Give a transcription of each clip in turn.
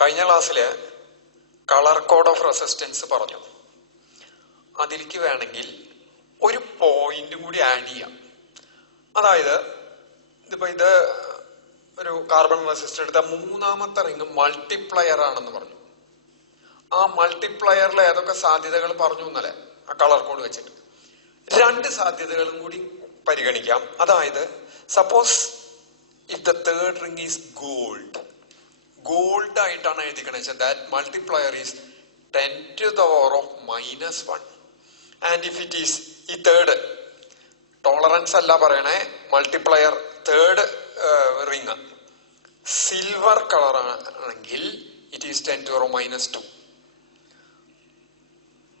കഴിഞ്ഞ ക്ലാസ്സില് colour code of resistance പറഞ്ഞു. അതിലേക്ക് വേണമെങ്കിൽ ഒരു പോയിന്റും കൂടി ആഡ് ചെയ്യാം. അതായത് ഇത് ഒരു കാർബൺ റെസിസ്റ്റർ എടുത്ത മൂന്നാമത്തെ റിങ് മൾട്ടിപ്ലയർ ആണെന്ന് പറഞ്ഞു. ആ മൾട്ടിപ്ലയറിൽ ഏതൊക്കെ സാധ്യതകൾ പറഞ്ഞു എന്നല്ലേ ആ കളർ കോഡ് വെച്ചിട്ട്. രണ്ട് സാധ്യതകളും കൂടി പരിഗണിക്കാം. അതായത് suppose if the third ring is gold ആയിട്ടാണ് എഴുതിക്കണത്, that multiplier is 10 to the power of -1. And if it is ഈ തേർഡ് ടോളറൻസ് അല്ല പറയണേ, multiplier third ring silver colour ആണെങ്കിൽ it is 10 to the power -2.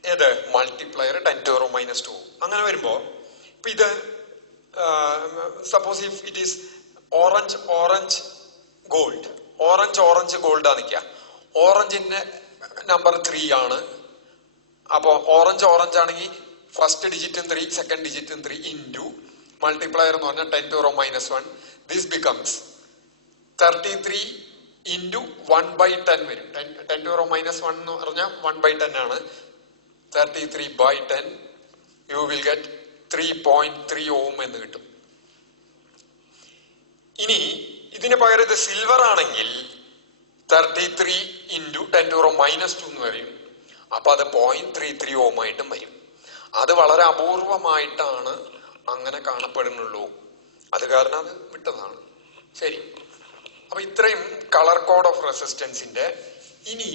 ഏത് മൾട്ടിപ്ലയർ 10 to the power -2. അങ്ങനെ വരുമ്പോ ഇപ്പൊ ഇത് suppose if it is orange gold ആണിക്ക. ഓറഞ്ചിന്റെ നമ്പർ 3 ആണ്. അപ്പൊ ഓറഞ്ച് ആണെങ്കിൽ ഫസ്റ്റ് ഡിജിറ്റും 3 സെക്കൻഡ് ഡിജിറ്റും 3 ഇൻറ്റു മൾട്ടിപ്ലയർ എന്ന് പറഞ്ഞാൽ 10 to the power -1. This becomes 33 into 1/10 വരും. 10 to the power -1 എന്ന് പറഞ്ഞാൽ 1/10 ആണ്. 33/10 യു വിൽ ഗെറ്റ് 3.3 ohm എന്ന് കിട്ടും. ഇനി ഇതിന് പകരം ഇത് സിൽവർ ആണെങ്കിൽ 33 ഇൻറ്റു 10 to the power -2 എന്ന് വരും. അപ്പൊ അത് 0.33 ohm ആയിട്ടും വരും. അത് വളരെ അപൂർവമായിട്ടാണ് അങ്ങനെ കാണപ്പെടുന്നുള്ളൂ. അത് കാരണം അത് വിട്ടതാണ്. ശരി, അപ്പൊ ഇത്രയും കളർ കോഡ് ഓഫ് റെസിസ്റ്റൻസിന്റെ. ഇനി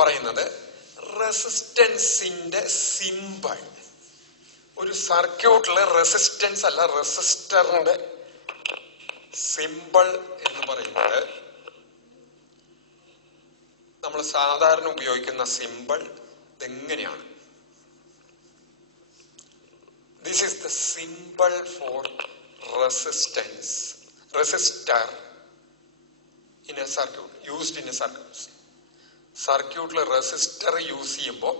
പറയുന്നത് റെസിസ്റ്റൻസിന്റെ സിംബൽ. ഒരു സർക്യൂട്ടിലെ റെസിസ്റ്റൻസ് അല്ല, റെസിസ്റ്ററിന്റെ സിംബൽ എന്ന് പറയുന്നത് നമ്മൾ സാധാരണ ഉപയോഗിക്കുന്ന സിംബൽ ഇതെങ്ങനെയാണ്. This is the symbol for resistance, resistor in a circuit, used in a circuit. സർക്യൂട്ടിൽ റെസിസ്റ്റർ യൂസ് ചെയ്യുമ്പോൾ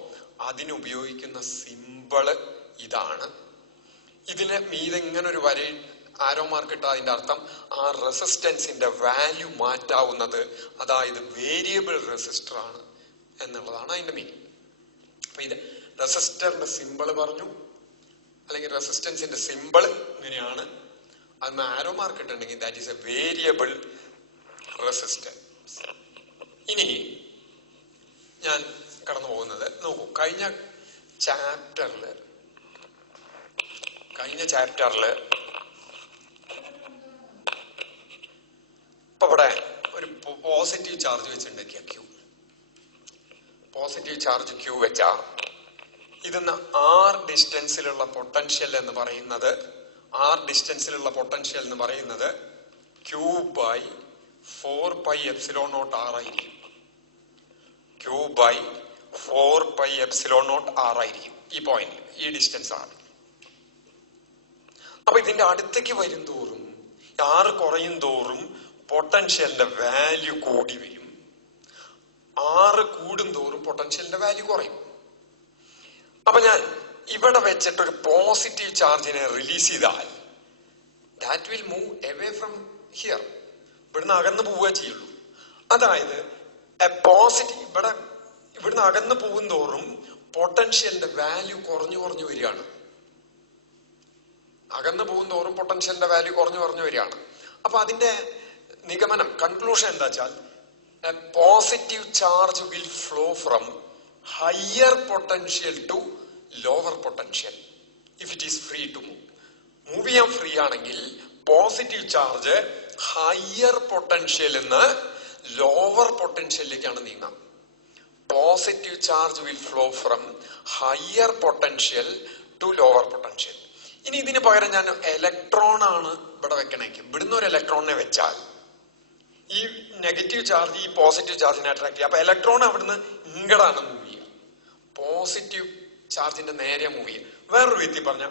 അതിനുപയോഗിക്കുന്ന സിംബള് ഇതാണ്. ഇതിന് മീതെ ഇങ്ങനെ ഒരു വര ആരോ മാർക്ക് ഇട്ട അതിന്റെ അർത്ഥം ആ റെസിസ്റ്റൻസിന്റെ വാല്യൂ മാറ്റാവുന്നത്, അതായത് വേരിയബിൾ റെസിസ്റ്റർ ആണ് എന്നുള്ളതാണ് അതിന്റെ മീനിങ്. അപ്പൊ ഇത് റെസിസ്റ്ററിന്റെ സിംബിൾ പറഞ്ഞു, അല്ലെങ്കിൽ റെസിസ്റ്റൻസിന്റെ സിംബിൾ ഇങ്ങനെയാണ്. അതിന് ആരോ മാർക്ക് ഇട്ടുണ്ടെങ്കിൽ that is a variable resistance. ഇനി ഞാൻ കടന്നു പോകുന്നത് നോക്കൂ, കഴിഞ്ഞ ചാപ്റ്ററില് ഇപ്പൊ ഇവിടെ ഒരു പോസിറ്റീവ് ചാർജ് വെച്ചിട്ടുണ്ടാക്കിയ ക്യൂ, പോസിറ്റീവ് ചാർജ് ക്യൂ വെച്ചാ ഇതിന്ന് r ഡിസ്റ്റൻസിലുള്ള പൊട്ടൻഷ്യൽ എന്ന് പറയുന്നത് Q/4πε0r ആയിരിക്കും. Q/4πε0r ആയിരിക്കും ഈ പോയിന്റ്, ഈ ഡിസ്റ്റൻസ് ആണ്. അപ്പൊ ഇതിന്റെ അടുത്തേക്ക് വരും തോറും, r കുറയും തോറും പൊട്ടൻഷ്യലിന്റെ വാല്യൂ കൂടി വരും. r കൂടും തോറും പൊട്ടൻഷ്യലിന്റെ വാല്യൂ കുറയും. അപ്പൊ ഞാൻ ഇവിടെ വെച്ചിട്ട് ഒരു പോസിറ്റീവ് ചാർജിനെ റിലീസ് ചെയ്താൽ that will move away from here. ഇവിടുന്ന് അകന്ന് പോവുക ചെയ്യുള്ളൂ. അതായത് പോസിറ്റീവ് ഇവിടുന്ന് അകന്ന് പോകും തോറും പൊട്ടൻഷ്യലിന്റെ വാല്യൂ കുറഞ്ഞു വരികയാണ്. അകന്ന് പോകും തോറും പൊട്ടൻഷ്യലിന്റെ വാല്യൂ കുറഞ്ഞു വരികയാണ്. അപ്പൊ അതിന്റെ നിഗമനം, കൺക്ലൂഷൻ എന്താ വെച്ചാൽ a positive charge will flow from higher potential to lower potential if it is free to move. Move ചെയ്യാൻ ഫ്രീ ആണെങ്കിൽ പോസിറ്റീവ് ചാർജ് ഹയർ പൊട്ടൻഷ്യൽ നിന്ന് ലോവർ പൊട്ടൻഷ്യലിലേക്കാണ് നീങ്ങുക. Positive charge will flow from higher potential to lower potential. ഇനി ഇതിന് പകരം ഞാൻ electron ആണ് ഇവിടെ വെക്കണേക്ക്. ഇവിടുന്ന് ഒരു ഇലക്ട്രോണിനെ വെച്ചാൽ ഈ നെഗറ്റീവ് ചാർജ് ഈ പോസിറ്റീവ് ചാർജിനെ അട്രാക്ട് ചെയ്യുക. അപ്പൊ ഇലക്ട്രോൺ അവിടുന്ന് ഇങ്ങടാണ് മൂവ് ചെയ്യുക, പോസിറ്റീവ് ചാർജിന്റെ നേരെ മൂവ് ചെയ്യുക. വേറൊരു വ്യക്തി പറഞ്ഞ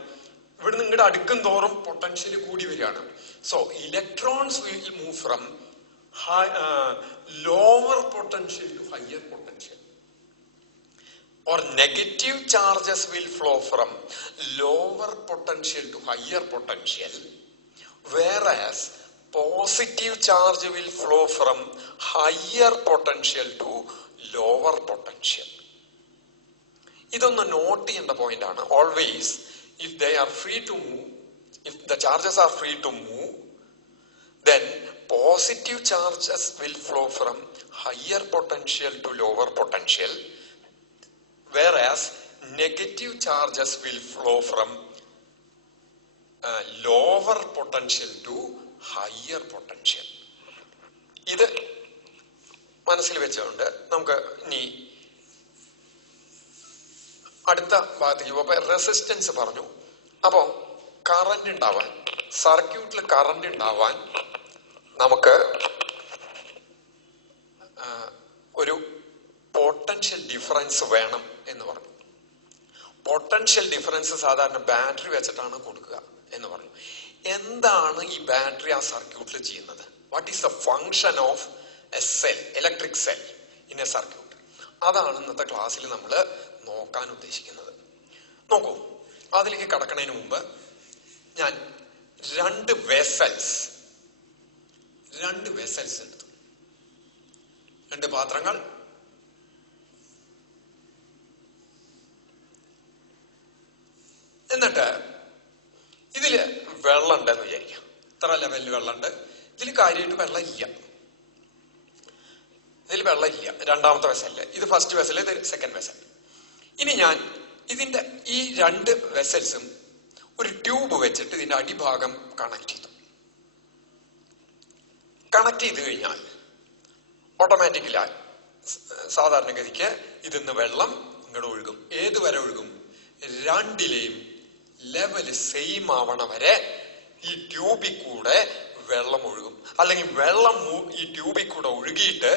ഇവിടുന്ന് ഇങ്ങോട്ട് അടുക്കും തോറും പൊട്ടൻഷ്യൽ കൂടി വരികയാണ്. So electrons will move from lower potential to higher potential. Or negative charges will flow from lower potential to higher potential, whereas positive charge will flow from higher potential to lower potential. ഇതൊന്ന് note ചെയ്യേണ്ട point ആണ്. Always if they are free to move, if the charges are free to move, then positive charges will flow from higher potential to lower potential, whereas negative charges will flow from lower potential to higher potential. ഇത് മനസ്സിൽ വെച്ചുകൊണ്ട് നമുക്ക് ഇനി അടുത്ത ഭാഗത്തേക്ക്. അപ്പൊ resistance പറഞ്ഞു. അപ്പോ കറന്റ് ഉണ്ടാവാൻ, സർക്യൂട്ടിൽ കറന്റ് ഉണ്ടാവാൻ നമുക്ക് ഒരു പൊട്ടൻഷ്യൽ ഡിഫറൻസ് വേണം എന്ന് പറഞ്ഞു. പൊട്ടൻഷ്യൽ ഡിഫറൻസ് സാധാരണ ബാറ്ററി വെച്ചിട്ടാണ് കൊടുക്കുക എന്ന് പറഞ്ഞു. എന്താണ് ഈ ബാറ്ററി ആ സർക്യൂട്ടിൽ ചെയ്യുന്നത്? What is the function of A cell, electric cell in a circuit? അതാണ് ഇന്നത്തെ ക്ലാസ്സിൽ നമ്മൾ നോക്കാൻ ഉദ്ദേശിക്കുന്നത്. നോക്കൂ, അതിലേക്ക് കടക്കുന്നതിന് മുമ്പ് ഞാൻ രണ്ട് വെസൽസ് എടുത്തു, രണ്ട് പാത്രങ്ങൾ. എന്നിട്ട് ഇതില് വെള്ളം ഉണ്ടെന്ന് വിചാരിക്കാം. ഇത്ര ലെവലിൽ വെള്ളമുണ്ട്. ഇതിൽ കാര്യമായിട്ട് വെള്ളം ഇല്ല. ഇതിൽ വെള്ളം ഇല്ല. രണ്ടാമത്തെ വെസലില്, ഇത് ഫസ്റ്റ് വെസൽ, ഇത് സെക്കൻഡ് വെസൽ. ഇനി ഞാൻ ഇതിന്റെ ഈ രണ്ട് വെസൽസും ഒരു ട്യൂബ് വെച്ചിട്ട് ഇതിന്റെ അടിഭാഗം കണക്ട് ചെയ്തു. കണക്ട് ചെയ്ത് കഴിഞ്ഞാൽ ഓട്ടോമാറ്റിക്കലായി സാധാരണഗതിക്ക് ഇതിന്ന് വെള്ളം ഇങ്ങോട്ട് ഒഴുകും. ഏതുവരെ ഒഴുകും? രണ്ടിലെയും ലെവല് സെയിം ആവണ വരെ ഈ ട്യൂബിൽ കൂടെ വെള്ളം ഒഴുകും. അല്ലെങ്കിൽ വെള്ളം ഈ ട്യൂബിൽ കൂടെ ഒഴുകിയിട്ട്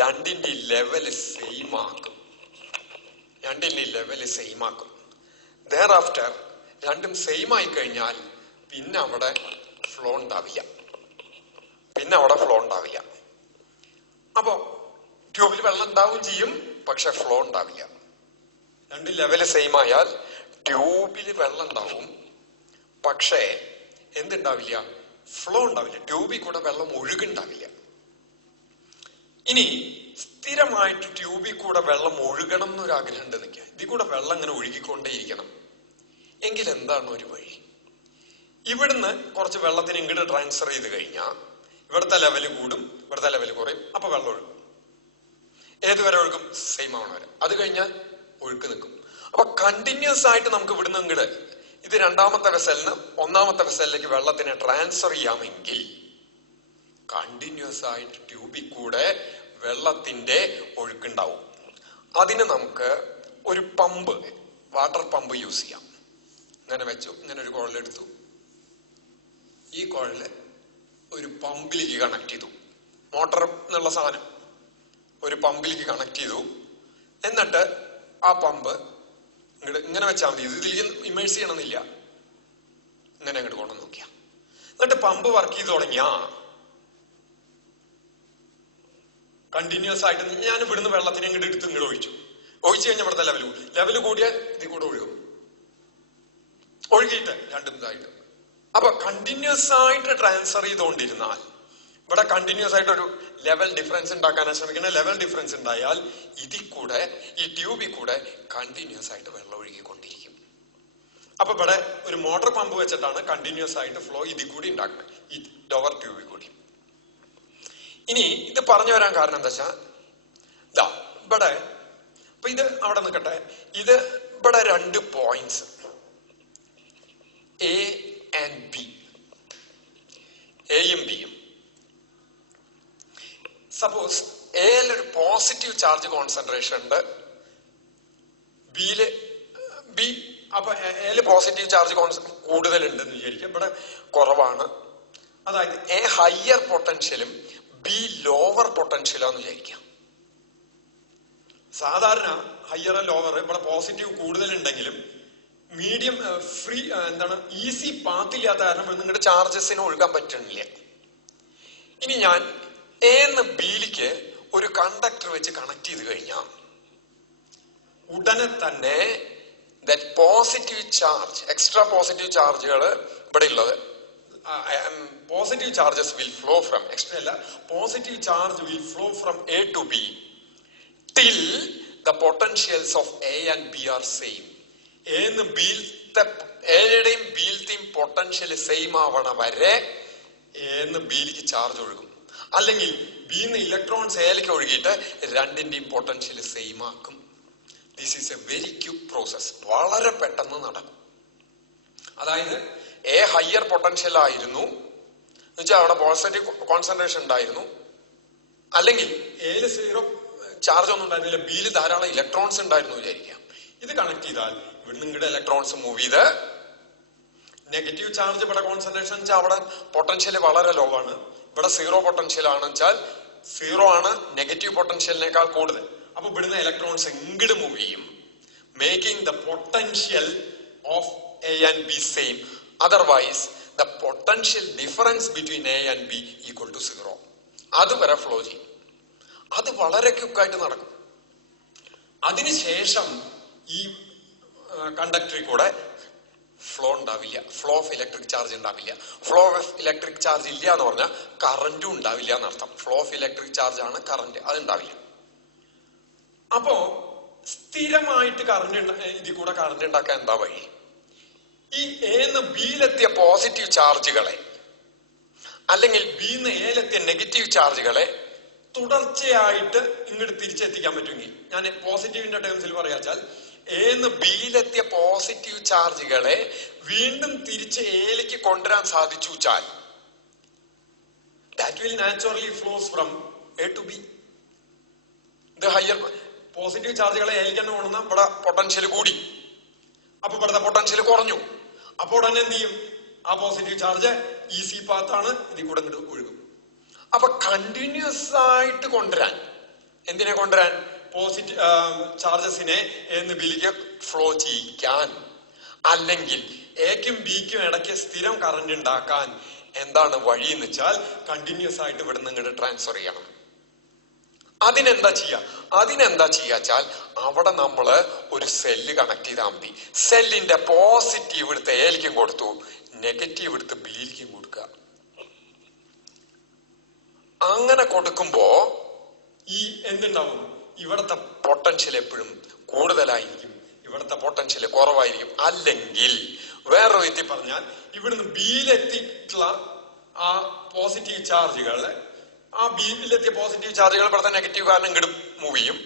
രണ്ടിന്റെ ലെവല് സെയിം ആക്കും. Thereafter രണ്ടും സെയിം ആയി കഴിഞ്ഞാൽ പിന്നെ അവിടെ ഫ്ലോ ഉണ്ടാവില്ല. അപ്പോ ട്യൂബിൽ വെള്ളം ഉണ്ടാവും ചെയ്യും, പക്ഷെ ഫ്ലോ ഉണ്ടാവില്ല. രണ്ട് ലെവല് സെയിം ആയാൽ ട്യൂബിൽ വെള്ളം ഉണ്ടാവും, പക്ഷേ എന്തുണ്ടാവില്ല? ഫ്ലോ ഉണ്ടാവില്ല. ട്യൂബിൽ കൂടെ വെള്ളം ഒഴുകുണ്ടാവില്ല. ഇനി സ്ഥിരമായിട്ട് ട്യൂബിൽ കൂടെ വെള്ളം ഒഴുകണം എന്നൊരാഗ്രഹം ഉണ്ട് നിൽക്കുക. ഇതിൽ കൂടെ വെള്ളം ഇങ്ങനെ ഒഴുകിക്കൊണ്ടേയിരിക്കണം. എങ്കിൽ എന്താണ് ഒരു വഴി? ഇവിടുന്ന് കുറച്ച് വെള്ളത്തിന് ഇങ്ങോട്ട് ട്രാൻസ്ഫർ ചെയ്ത് കഴിഞ്ഞാൽ ഇവിടുത്തെ ലെവല് കൂടും, ഇവിടുത്തെ ലെവല് കുറയും. അപ്പൊ വെള്ളം ഒഴുകും. ഏതുവരെ ഒഴുകും? സെയിം ആവണ വരെ. അത് കഴിഞ്ഞാൽ ഒഴുക്ക് നിൽക്കും. അപ്പൊ കണ്ടിന്യൂസ് ആയിട്ട് നമുക്ക് ഇവിടുന്ന് ഇങ്ങോട്ട് ഇത് രണ്ടാമത്തെ വെസലിന് ഒന്നാമത്തെ വെസലിലേക്ക് വെള്ളത്തിനെ ട്രാൻസ്ഫർ ചെയ്യാമെങ്കിൽ കണ്ടിന്യൂസ് ആയിട്ട് ട്യൂബിൽ കൂടെ വെള്ളത്തിന്റെ ഒഴുക്കുണ്ടാവും. അതിന് നമുക്ക് ഒരു പമ്പ്, വാട്ടർ പമ്പ് യൂസ് ചെയ്യാം. ഇങ്ങനെ വെച്ചു, ഇങ്ങനെ ഒരു കുഴലെടുത്തു. ഈ കുഴല് ഒരു പമ്പിലേക്ക് കണക്ട് ചെയ്തു. മോട്ടർ എന്നുള്ള സാധനം ഒരു പമ്പിലേക്ക് കണക്ട് ചെയ്തു. എന്നിട്ട് ആ പമ്പ് ഇങ്ങനെ വെച്ചാൽ മതി. ഇതിലേക്ക് ഇമേഴ്സ് ചെയ്യണമെന്നില്ല. ഇങ്ങനെ അങ്ങോട്ട് കൊണ്ടു നോക്കിയ എന്നിട്ട് പമ്പ് വർക്ക് ചെയ്ത് തുടങ്ങിയാ കണ്ടിന്യൂസ് ആയിട്ട് ഞാൻ ഇവിടുന്ന് വെള്ളത്തിനെ ഇങ്ങോട്ട് എടുത്ത് ഇങ്ങോട്ട് ഒഴിച്ചു കഴിഞ്ഞാൽ ഇവിടുത്തെ ലെവല് കൂടിയാൽ ഇതിൽ കൂടെ ഒഴുകും. ഒഴുകിയിട്ട് രണ്ടും ഇതായിട്ട്. അപ്പൊ കണ്ടിന്യൂസ് ആയിട്ട് ട്രാൻസ്ഫർ ചെയ്തുകൊണ്ടിരുന്നാൽ ഇവിടെ കണ്ടിന്യൂസ് ആയിട്ട് ഒരു ലെവൽ ഡിഫറൻസ് ഉണ്ടാക്കാനാണ് ശ്രമിക്കുന്നത്. ലെവൽ ഡിഫറൻസ് ഉണ്ടായാൽ ഇതിൽ കൂടെ ഈ ട്യൂബിൽ കൂടെ കണ്ടിന്യൂസ് ആയിട്ട് വെള്ളം ഒഴുകിക്കൊണ്ടിരിക്കും. അപ്പൊ ഇവിടെ ഒരു മോട്ടോർ പമ്പ് വെച്ചിട്ടാണ് കണ്ടിന്യൂസ് ആയിട്ട് ഫ്ലോ ഇതിൽ കൂടി ഉണ്ടാക്കുന്നത്, ഈ ലോവർ ട്യൂബിൽ കൂടി. ഇനി ഇത് പറഞ്ഞു വരാൻ കാരണം എന്താ വെച്ചാൽ ഇവിടെ അപ്പൊ ഇത് അവിടെ നിൽക്കട്ടെ. ഇത് ഇവിടെ രണ്ട് പോയിന്റ്സ് എ ആൻഡ് ബി, എയും ബിയും. സപ്പോസ് എയിൽ ഒരു പോസിറ്റീവ് ചാർജ് കോൺസെൻട്രേഷൻ ഉണ്ട്, ബി അപ്പൊ എയിൽ പോസിറ്റീവ് ചാർജ് കൂടുതലുണ്ടെന്ന് വിചാരിക്കും, ഇവിടെ കുറവാണ്. അതായത് എ ഹയർ പൊട്ടൻഷ്യലും ബി ലോവർ പൊട്ടൻഷ്യലാന്ന് വിചാരിക്കാം. സാധാരണ ഹയർ ലോവർ ഇവിടെ പോസിറ്റീവ് കൂടുതലുണ്ടെങ്കിലും മീഡിയം ഫ്രീ ഈസി പാത്തില്ലാത്ത കാരണം നിങ്ങളുടെ ചാർജസിന് ഒഴുകാൻ പറ്റുന്നില്ല. ഇനി ഞാൻ എന്ന് ബിയിലേക്ക് ഒരു കണ്ടക്ടർ വെച്ച് കണക്ട് ചെയ്ത് കഴിഞ്ഞാൽ ഉടനെ തന്നെ പോസിറ്റീവ് ചാർജ്, എക്സ്ട്രാ പോസിറ്റീവ് ചാർജുകൾ ഇവിടെ ഉള്ളത് positive charges will flow from അല്ല positive charge will flow from A to B till the potentials of A and B are same. എയുടെയും ബിയിലത്തെയും പൊട്ടൻഷ്യൽ സെയിം ആവണ വരെ എന്ന് ബിയിലേക്ക് ചാർജ് ഒഴുകും. അല്ലെങ്കിൽ ബിന്ന് ഇലക്ട്രോൺസ് എയിലേക്ക് ഒഴുകിയിട്ട് രണ്ടിന്റെയും പൊട്ടൻഷ്യൽ സെയിം ആക്കും. This is A very quick process. വളരെ പെട്ടെന്ന് നടക്കും. അതായത് എ ഹയർ പൊട്ടൻഷ്യൽ ആയിരുന്നു എന്നുവെച്ചാൽ അവിടെ പോസിറ്റീവ് കോൺസെൻട്രേഷൻ ഉണ്ടായിരുന്നു, അല്ലെങ്കിൽ എയില് സീറോ ചാർജ് ഒന്നും ഉണ്ടായിരുന്നില്ല, ബിയിൽ ധാരാളം ഇലക്ട്രോൺസ് ഉണ്ടായിരുന്നു വിചാരിക്കാം. ഇത് കണക്ട് ചെയ്താൽ ഇവിടെ നിങ്ങളുടെ ഇലക്ട്രോൺസ് മൂവ് ചെയ്ത് നെഗറ്റീവ് ചാർജ് ഇവിടെ കോൺസെൻട്രേഷൻ വെച്ചാൽ അവിടെ പൊട്ടൻഷ്യൽ വളരെ ലോ ആണ്, ഇവിടെ സീറോ പൊട്ടൻഷ്യൽ ആണ് വെച്ചാൽ സീറോ ആണ് നെഗറ്റീവ് പൊട്ടൻഷ്യലിനേക്കാൾ കൂടുതൽ. അപ്പൊ ഇവിടുന്ന് ഇലക്ട്രോൺസ് ഇങ്ങോട്ട് മൂവ് ചെയ്യും, making the potential of A and B same. Otherwise the potential difference between A and B equal to zero. അതുവരെ ഫ്ലോ ചെയ്യും. അത് വളരെ ക്വിക്കായിട്ട് നടക്കും. അതിനുശേഷം ഈ കണ്ടക്ടറിൽ കൂടെ ഫ്ലോ ഉണ്ടാവില്ല, ഫ്ലോ ഓഫ് ഇലക്ട്രിക് ചാർജ് ഉണ്ടാവില്ല. ഫ്ലോ ഓഫ് ഇലക്ട്രിക് ചാർജ് ഇല്ല എന്ന് പറഞ്ഞാൽ കറന്റും ഉണ്ടാവില്ല എന്നർത്ഥം. ഫ്ലോ ഓഫ് ഇലക്ട്രിക് ചാർജ് ആണ് കറന്റ്, അത് ഉണ്ടാവില്ല. അപ്പോ സ്ഥിരമായിട്ട് കറന്റ് ഇതിൽ കൂടെ കറന്റ് ഉണ്ടാക്കാൻ എന്താ വഴി? ഈ എന്ന് ബിയിലെത്തിയ പോസിറ്റീവ് ചാർജുകളെ അല്ലെങ്കിൽ ബിന്ന് എയിലെത്തിയ നെഗറ്റീവ് ചാർജുകളെ തുടർച്ചയായിട്ട് ഇങ്ങോട്ട് തിരിച്ചെത്തിക്കാൻ പറ്റുമെങ്കിൽ, ഞാൻ പോസിറ്റീവിന്റെ ടേംസിൽ പറയാച്ചാൽ എന്ന് ബിയിലെത്തിയ പോസിറ്റീവ് ചാർജുകളെ വീണ്ടും തിരിച്ച് എയിലേക്ക് കൊണ്ടുവരാൻ സാധിച്ചു വെച്ചാൽ that will naturally flows from A to B. ഇത് ഹയർ പോസിറ്റീവ് ചാർജുകളെ എയിലേക്ക് തന്നെ കൊണ്ടുവന്ന ഇവിടെ പൊട്ടൻഷ്യൽ കൂടി, അപ്പൊ ഇവിടുത്തെ പൊട്ടൻഷ്യൽ കുറഞ്ഞു. അപ്പോൾ ഉടനെ എന്ത് ചെയ്യും? ആ പോസിറ്റീവ് ചാർജ് ഈസി പാത്താണ്, ഇതിൽ കൂടെ ഇങ്ങോട്ട് ഒഴുകും. അപ്പൊ കണ്ടിന്യൂസ് ആയിട്ട് കൊണ്ടുവരാൻ, എന്തിനെ കൊണ്ടുവരാൻ? പോസിറ്റീവ് ചാർജസിനെ എന്ന് ബിയിലേക്ക് ഫ്ലോ ചെയ്യിക്കാൻ, അല്ലെങ്കിൽ എക്കും ബിക്കും ഇടയ്ക്ക് സ്ഥിരം കറന്റ് ഉണ്ടാക്കാൻ എന്താണ് വഴി എന്ന് വെച്ചാൽ കണ്ടിന്യൂസ് ആയിട്ട് ഇവിടെ നിന്ന് ഇങ്ങോട്ട് ട്രാൻസ്ഫർ ചെയ്യണം. അതിനെന്താ ചെയ്യാച്ചാൽ അവിടെ നമ്മള് ഒരു സെല്ല് കണക്ട് ചെയ്താൽ മതി. സെല്ലിന്റെ പോസിറ്റീവ് എടുത്ത് എയിലേക്കും കൊടുത്തു, നെഗറ്റീവ് എടുത്ത് ബിയിലേക്കും കൊടുക്കുക. അങ്ങനെ കൊടുക്കുമ്പോ ഈ എന്തുണ്ടാവും? ഇവിടത്തെ പൊട്ടൻഷ്യൽ എപ്പോഴും കൂടുതലായിരിക്കും, ഇവിടത്തെ പൊട്ടൻഷ്യൽ കുറവായിരിക്കും. അല്ലെങ്കിൽ വേറൊരു വിധത്തിൽ പറഞ്ഞാൽ ഇവിടുന്ന് ബിയിലെത്തിയിട്ടുള്ള ആ പോസിറ്റീവ് ചാർജുകൾ, ആ ബിയിലെത്തിയ പോസിറ്റീവ് ചാർജുകൾ ഇവിടുത്തെ നെഗറ്റീവ് കാരണം ഇങ്ങോട്ട് മൂവ് ചെയ്യും.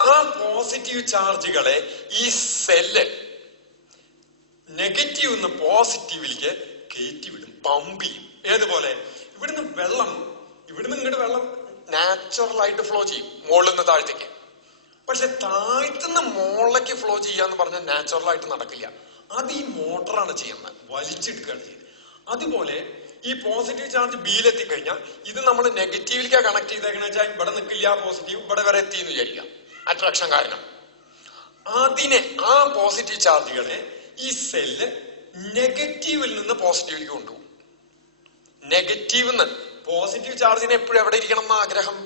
ആ പോസിറ്റീവ് ചാർജുകളെ ഈ സെല്ല് നെഗറ്റീവ് നിന്ന് പോസിറ്റീവിലേക്ക് കയറ്റി വിടും, പമ്പ് ചെയ്യും. ഏതുപോലെ? ഇവിടുന്ന് ഇങ്ങോട്ട് വെള്ളം നാച്ചുറൽ ആയിട്ട് ഫ്ലോ ചെയ്യും മുകളിൽ നിന്ന് താഴത്തേക്ക്. പക്ഷെ താഴ്ത്തുന്ന മുകളിലേക്ക് ഫ്ലോ ചെയ്യാന്ന് പറഞ്ഞാൽ നാച്ചുറൽ ആയിട്ട് നടക്കില്ല. അത് ഈ മോട്ടറാണ് ചെയ്യുന്നത്, വലിച്ചെടുക്കുകയാണ് ചെയ്യുന്നത്. അതുപോലെ ഈ പോസിറ്റീവ് ചാർജ് ബിയിലെത്തി കഴിഞ്ഞാൽ ഇത് നമ്മൾ നെഗറ്റീവിലേക്കാണ് കണക്ട് ചെയ്തേക്കണ വെച്ചാൽ ഇവിടെ നിൽക്കില്ല പോസിറ്റീവ്, ഇവിടെ വരെ എത്തി എന്ന് വിചാരിക്കാം, അട്രാക്ഷൻ കാരണം. ആ പോസിറ്റീവ് ചാർജുകളെ ഈ സെല്ല് നെഗറ്റീവിൽ നിന്ന് പോസിറ്റീവിലേക്ക് കൊണ്ടുപോകും. നെഗറ്റീവ് പോസിറ്റീവ് ചാർജിന് എപ്പോഴും എവിടെ ഇരിക്കണം എന്ന ആഗ്രഹം?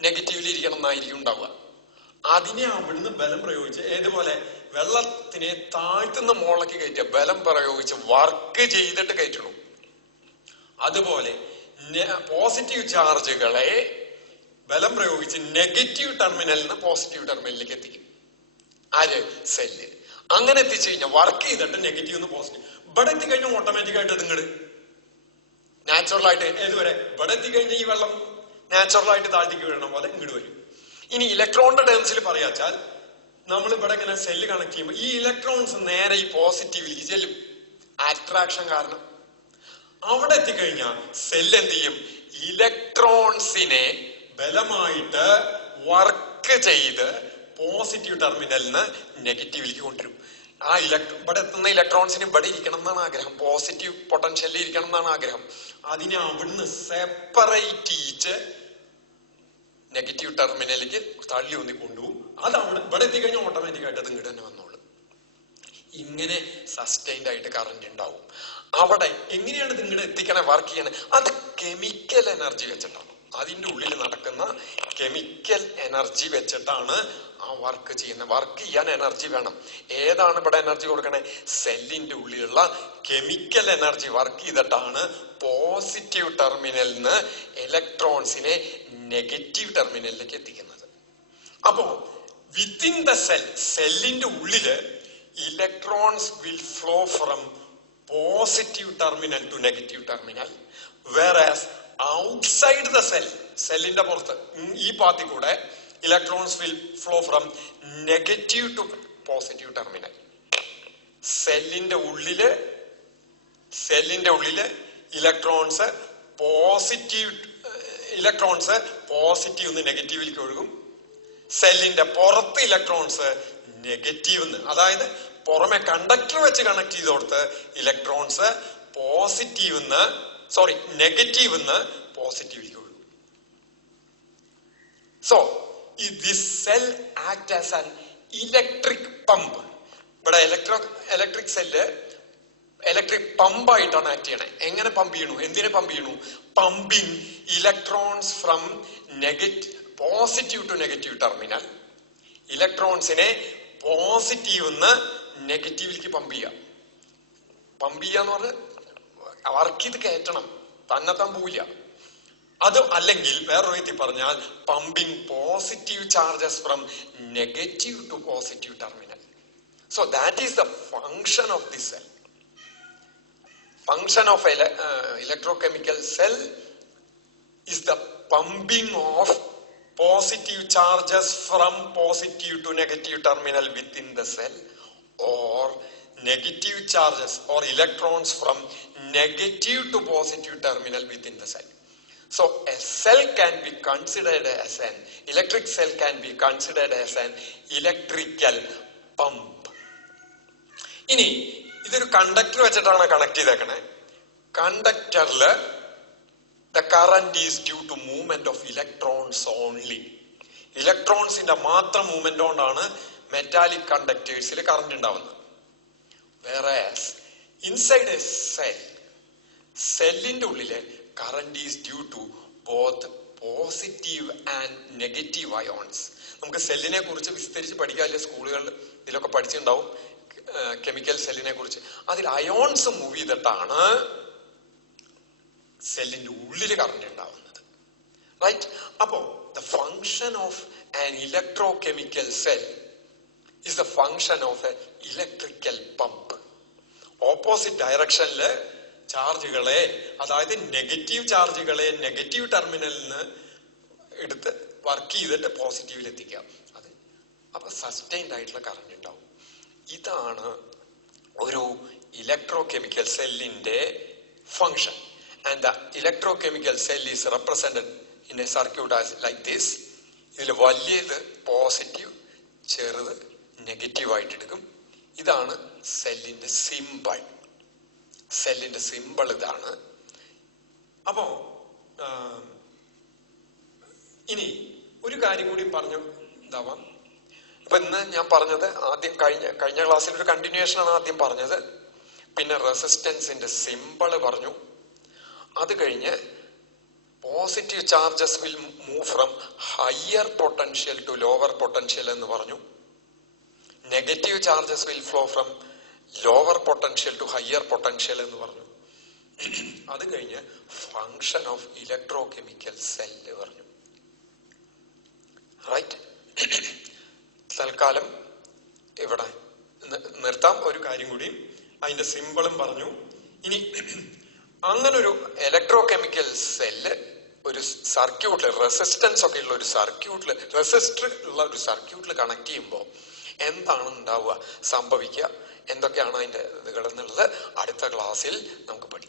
നെഗറ്റീവിൽ ഇരിക്കണം എന്നായിരിക്കും ഉണ്ടാവുക. അതിനെ അവിടുന്ന് ബലം പ്രയോഗിച്ച്, ഏതുപോലെ വെള്ളത്തിനെ താഴ്ത്തുന്ന മുകളിലേക്ക് കയറ്റുക, ബലം പ്രയോഗിച്ച് വർക്ക് ചെയ്തിട്ട് കയറ്റണം. അതുപോലെ പോസിറ്റീവ് ചാർജുകളെ ബലം പ്രയോഗിച്ച് നെഗറ്റീവ് ടെർമിനലിൽ നിന്ന് പോസിറ്റീവ് ടെർമിനലിലേക്ക് എത്തിക്കും. ആര്? സെല്ല്. അങ്ങനെ എത്തിച്ചു കഴിഞ്ഞാൽ വർക്ക് ചെയ്തിട്ട് നെഗറ്റീവ് നിന്ന് പോസിറ്റീവ് ഇവിടെ എത്തിക്കഴിഞ്ഞാൽ ഓട്ടോമാറ്റിക് ആയിട്ട് നിങ്ങട് നാച്ചുറൽ ആയിട്ട് ഏതുവരെ ഇവിടെ എത്തിക്കഴിഞ്ഞാൽ ഈ വെള്ളം നാച്ചുറൽ ആയിട്ട് താഴ്ത്തിക്ക് വീഴണ പോലെ ഇങ്ങോട്ട് വരും. ഇനി ഇലക്ട്രോണിന്റെ ടേംസിൽ പറയാച്ചാൽ നമ്മൾ ഇവിടെ ഇങ്ങനെ സെല്ല് കണക്ട് ചെയ്യുമ്പോൾ ഈ ഇലക്ട്രോൺസ് നേരെ ഈ പോസിറ്റീവിലേക്ക് ചെല്ലും, അട്രാക്ഷൻ കാരണം. അവിടെ എത്തിക്കഴിഞ്ഞാൽ സെല്ല് എന്ത് ചെയ്യും? ഇലക്ട്രോൺസിനെ ബലമായിട്ട് വർക്ക് ചെയ്ത് പോസിറ്റീവ് ടെർമിനലിൽ നിന്ന് നെഗറ്റീവിലേക്ക് കൊണ്ടുവരും. ആ ഇവിടെ എത്തുന്ന ഇലക്ട്രോൺസിന് ഇവിടെ ഇരിക്കണം എന്നാണ് ആഗ്രഹം, പോസിറ്റീവ് പൊട്ടൻഷ്യലിൽ ഇരിക്കണം എന്നാണ് ആഗ്രഹം. അതിനെ അവിടുന്ന് സെപ്പറേറ്റ് ചെയ്യിച്ച് നെഗറ്റീവ് ടെർമിനലിലേക്ക് തള്ളി ഒന്നി കൊണ്ടുപോകും. അത് ഇവിടെ എത്തിക്കഴിഞ്ഞാൽ ഓട്ടോമാറ്റിക് ആയിട്ട് അത് ഇങ്ങോട്ട് തന്നെ വന്നോളൂ. ഇങ്ങനെ സസ്റ്റൈൻഡ് ആയിട്ട് കറന്റ് ഉണ്ടാവും. അവിടെ എങ്ങനെയാണ് ഇത് ഇങ്ങോട്ട് എത്തിക്കണേ, വർക്ക് ചെയ്യണേ? അത് കെമിക്കൽ എനർജി വെച്ചിട്ടാണ്. അതിൻ്റെ ഉള്ളിൽ നടക്കുന്ന കെമിക്കൽ എനർജി വെച്ചിട്ടാണ് ആ വർക്ക് ചെയ്യുന്നത്. വർക്ക് ചെയ്യാൻ എനർജി വേണം. ഏതാണ് ഇവിടെ എനർജി കൊടുക്കണേ? സെല്ലിന്റെ ഉള്ളിലുള്ള കെമിക്കൽ എനർജി വർക്ക് ചെയ്തിട്ടാണ് പോസിറ്റീവ് ടെർമിനലിൽ നിന്ന് ഇലക്ട്രോൺസിനെ നെഗറ്റീവ് ടെർമിനലിലേക്ക് എത്തിക്കുന്നത്. അപ്പോ വിത്തിൻ ദ സെൽ, സെല്ലിന്റെ ഉള്ളില് electrons will flow from positive terminal to negative terminal, whereas outside the cell, സെല്ലിന്റെ പുറത്ത് ഈ പാത്തിൽ കൂടെ electrons will flow from negative to positive terminal. സെല്ലിന്റെ ഉള്ളില് ഇലക്ട്രോൺസ് പോസിറ്റീവ് നെഗറ്റീവിലേക്ക് ഒഴുകും. സെല്ലിന്റെ പുറത്ത് ഇലക്ട്രോൺസ് നെഗറ്റീവ്, അതായത് പുറമെ കണ്ടക്ടർ വെച്ച് കണക്ട് ചെയ്ത് കൊടുത്ത് ഇലക്ട്രോൺസ് നെഗറ്റീവ് പോസിറ്റീവിലേക്ക് ഒഴുകും. So this cell act as an electric pump. ഇവിടെ ഇലക്ട്രിക് സെല്ല് ഇലക്ട്രിക് പമ്പായിട്ടാണ് ആക്ട് ചെയ്യണേ. എങ്ങനെ പമ്പ് ചെയ്യണു? എന്തിനെ പമ്പ് ചെയ്യണു? Pumping electrons from positive to negative terminal. ഇലക്ട്രോൺസിനെ പോസിറ്റീവ് നെഗറ്റീവിലേക്ക് പമ്പ് ചെയ്യാന്ന് പറഞ്ഞാൽ വർക്ക് ചെയ്ത് കയറ്റണം, തന്നെത്താൻ പോവില്ല. അത് അല്ലെങ്കിൽ വേറൊരു രീതി പറഞ്ഞാൽ pumping positive charges from negative to positive terminal. So that is the function of the cell. Function of electrochemical cell is the pumping of positive charges from positive to negative terminal within the cell, or negative charges or electrons from negative to positive terminal within the cell. So a cell can be considered as an electric cell can be considered as an electrical pump. ഇനി ഇതൊരു conductor വെച്ചിട്ടാണ് connect ചെയ്തേക്കണേ. കണ്ടക്ടറില് the current is due to movement of electrons only. ഇലക്ട്രോൺസിന്റെ മാത്രം movement കൊണ്ടാണ് metallic കണ്ടക്ടേഴ്സിൽ current ഉണ്ടാവുന്നത്. വേറെ ഇൻസൈഡ് എ സെൽ, സെല്ലിന്റെ ഉള്ളിലെ current is due to both positive and negative ions. നമുക്ക് സെല്ലിനെ കുറിച്ച് വിസ്തരിച്ച് പഠിക്കാറില്ല, സ്കൂളുകളിൽ ഇതിലൊക്കെ പഠിച്ചിട്ടുണ്ടാവും കെമിക്കൽ സെല്ലിനെ കുറിച്ച്. അതിൽ അയോൺസ് മൂവ് ചെയ്തിട്ടാണ് സെല്ലിന്റെ ഉള്ളിൽ കറന്റ് ഉണ്ടാവുന്നത്. റൈറ്റ്? അപ്പോ the function of an electrochemical cell is the function of a electrical pump. Opposite ഡയറക്ഷനില് ചാർജുകളെ, അതായത് നെഗറ്റീവ് ചാർജുകളെ നെഗറ്റീവ് ടെർമിനലിൽ നിന്ന് എടുത്ത് വർക്ക് ചെയ്തിട്ട് പോസിറ്റീവിൽ എത്തിക്കാം. അത് അപ്പൊ സസ്റ്റൈൻഡ് ആയിട്ടുള്ള കറന്റ് ഉണ്ടാവും. ഇതാണ് ഒരു ഇലക്ട്രോകെമിക്കൽ സെല്ലിന്റെ function. And the electrochemical cell is represented in a circuit like this. ഇതിൽ വലിയത് പോസിറ്റീവ്, ചെറുത് നെഗറ്റീവ് ആയിട്ട് എടുക്കും. ഇതാണ് സെല്ലിന്റെ സിമ്പിൾ. സെല്ലിന്റെ സിമ്പിൾ ഇതാണ്. അപ്പോ ഇനി ഒരു കാര്യം കൂടി പറഞ്ഞു ഇതാവാം. അപ്പൊ ഇന്ന് ഞാൻ പറഞ്ഞത് ആദ്യം കഴിഞ്ഞ ക്ലാസ്സിൽ ഒരു കണ്ടിന്യൂവേഷൻ ആണ് ആദ്യം പറഞ്ഞത്. പിന്നെ റെസിസ്റ്റൻസിന്റെ സിമ്പിള് പറഞ്ഞു. അത് കഴിഞ്ഞ് positive charges will move from higher potential to lower potential എന്ന് പറഞ്ഞു. Negative charges will flow from lower potential to higher potential എന്ന് പറഞ്ഞു. അത് കഴിഞ്ഞ് ഫങ്ഷൻ ഓഫ് ഇലക്ട്രോകെമിക്കൽ സെല്ല് പറഞ്ഞു. റൈറ്റ്? തൽക്കാലം ഇവിടെ നിർത്താം. ഒരു കാര്യം കൂടി, അതിന്റെ സിമ്പിളും പറഞ്ഞു. ഇനി അങ്ങനൊരു ഇലക്ട്രോകെമിക്കൽ സെല്ല് ഒരു സർക്യൂട്ടിൽ, റെസിസ്റ്റൻസ് ഒക്കെ ഉള്ള ഒരു സർക്യൂട്ടിൽ, റെസിസ്റ്റർ ഉള്ള ഒരു സർക്യൂട്ടിൽ കണക്ട് ചെയ്യുമ്പോൾ എന്താണ് ഉണ്ടാവുക, സംഭവിക്കുക, എന്തൊക്കെയാണ് അതിന്റെ ഇതുകൾ എന്നുള്ളത് അടുത്ത ക്ലാസ്സിൽ നമുക്ക് പഠിക്കാം.